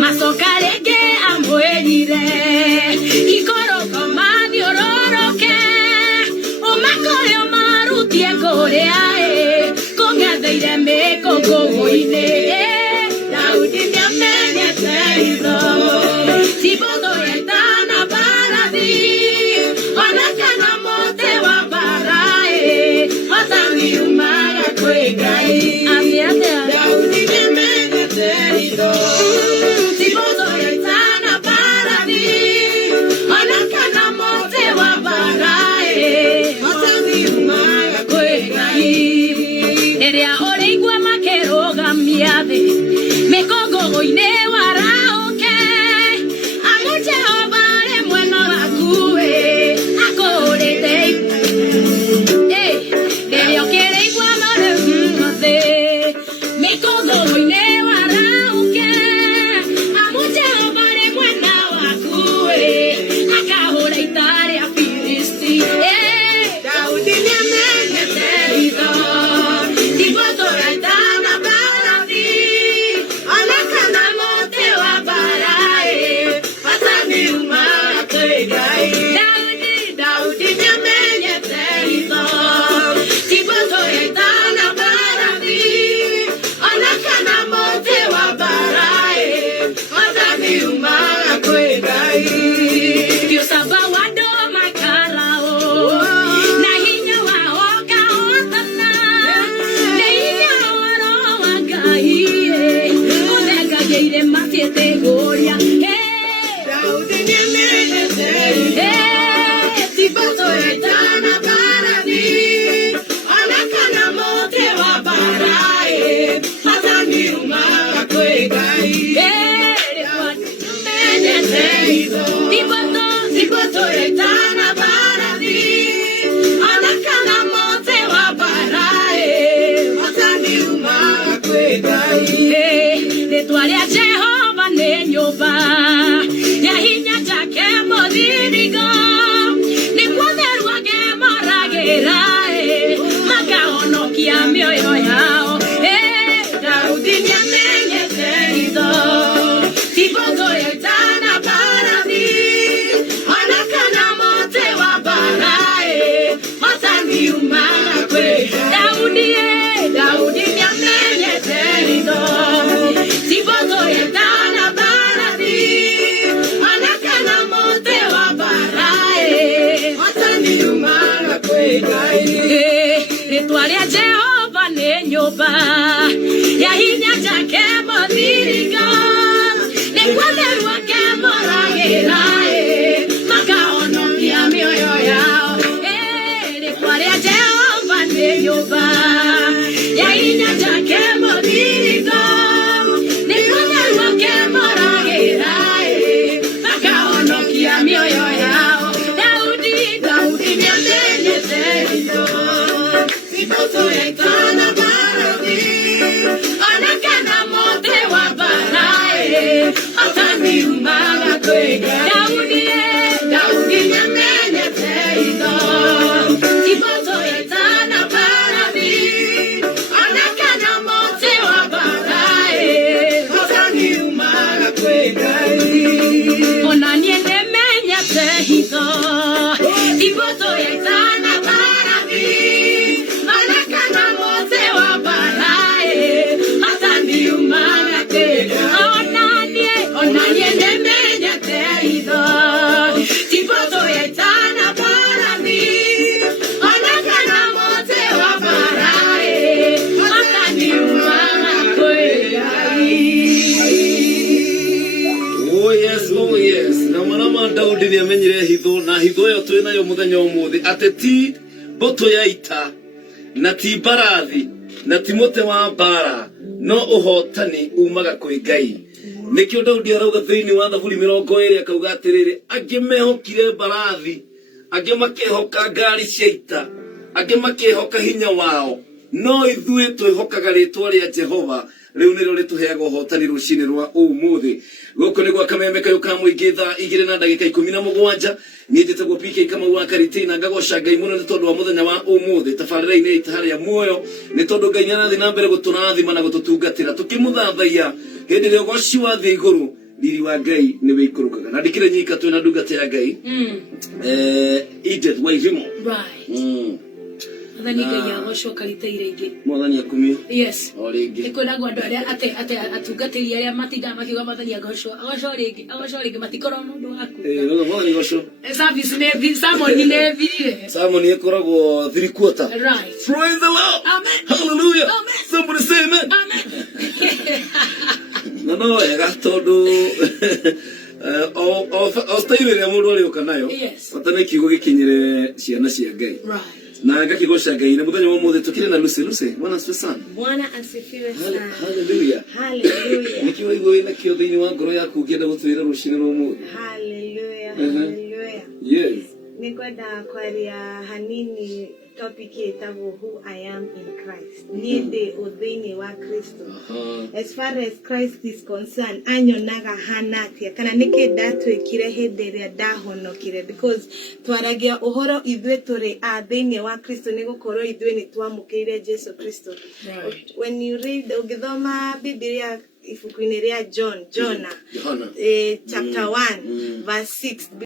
Masoka mabiriga nekwaterwa kemoragera makaonokia mioyo yao nekwaria Jehova ni nyumba ya inya jake mabiriga nekwaterwa kemoragera makaonokia mioyo yao. Daudi niamenyete hizo Iboto yetana barabi Anakana mote wa barae Atami umbaga kwe Daudi niamenyete hizo Iboto yetana barabi Anakana mote wa barae Atami umbaga kwe Ona niende menyete hizo Iboto yetana barabi Anakana mote wa barae Atandi umana te Onanie nemenyete hizo Iboto yetana barabi Anakana mote wa barae Atandi umana te. Oh yes na mwana Daudi ni amenyire hitho na hitho yo twina yo muthenya umuthi ateti boto ya ita na ti barathi na ti mote wa bara no uhotani umaga kwi Ngai nikio Daudi arauga thiini wa Thaburi 20 akauga atiriri angimehokire barathi angimakehoka ngari cia ita angimakehoka hinya wao no ithuĩ twĩhokaga rĩtwa rĩa Jehova riu nĩrĩo rĩtũheaga ũhotani rũcinĩ rwa ũmũthĩ gũkũ nĩ gwa Kameme kayũ ka mũingĩ thaa 2 na ndagĩka 17 niĩ njĩtagwo PK Kamau wa Kariti na ngagoca Ngai mũno nĩ tondũ wa mũthenya wa ũmũthĩ tabarĩra-inĩ ita harĩa muoyo nĩ tondũ Ngai nĩarathiĩ na mbere gũtũrathima na gũtũtungatĩra tũkĩmũthathaiya hĩndĩ ĩrĩa ũgoci wa thĩ igũrũ riri wa Ngai nĩ wĩikũrũkaga na ndikĩre nyika twĩna ndungata ya Ngai Edith Waithimo right Mwathani Ngai agocwo karite-inĩ ingĩ. Mwathani akumio. Yes. O rĩngĩ. Nĩkwĩragwo andũ arĩa atungatĩri arĩa matindaga makiuga Mwathani agocwo rĩngĩ matikorwo na ũndũ wa kuuga. No Mwathani agocwo. Service nĩ sermon nĩ thirire. Sermon ĩkoragwo 3/4. Right. Praise the Lord. Amen. Hallelujah. Amen. Somebody say amen. Amen. No wega tondũ o style ĩrĩa mũndũ arĩũka nayo. Yes. Bata nĩ kiugo gĩkinyĩre ciana cia Ngai. Right. Na ngakigoca Ngai na muthenya wa ũmũthĩ tukire na Lucy Bwana asifiwe sana. Bwana asifiwe sana. Hallelujah. Hallelujah. Nikiwa hivyo ina kio thĩinĩ wa ngoro yaku ũkĩenda gũtwĩra rũcinĩ rwa ũmũthĩ. Hallelujah. Hallelujah. Yes. Nikwenda kwaria hanini topic yetagwo who I am in Christ. Niende uthĩinĩ wa Kristo. As far as Christ is concerned, anyonaga hana atia kana nĩkĩ ndatwĩkire hĩndĩ ĩrĩa ndahonokire because twaragia ũhoro ithuĩ tũrĩ thĩinĩ wa Kristo nĩ gũkorwo ithuĩ nĩ twamũkĩire Jesu Kristo. When you read ũgĩthoma Biblia ibuku-inĩ rĩa Jonah chapter 1 verse 6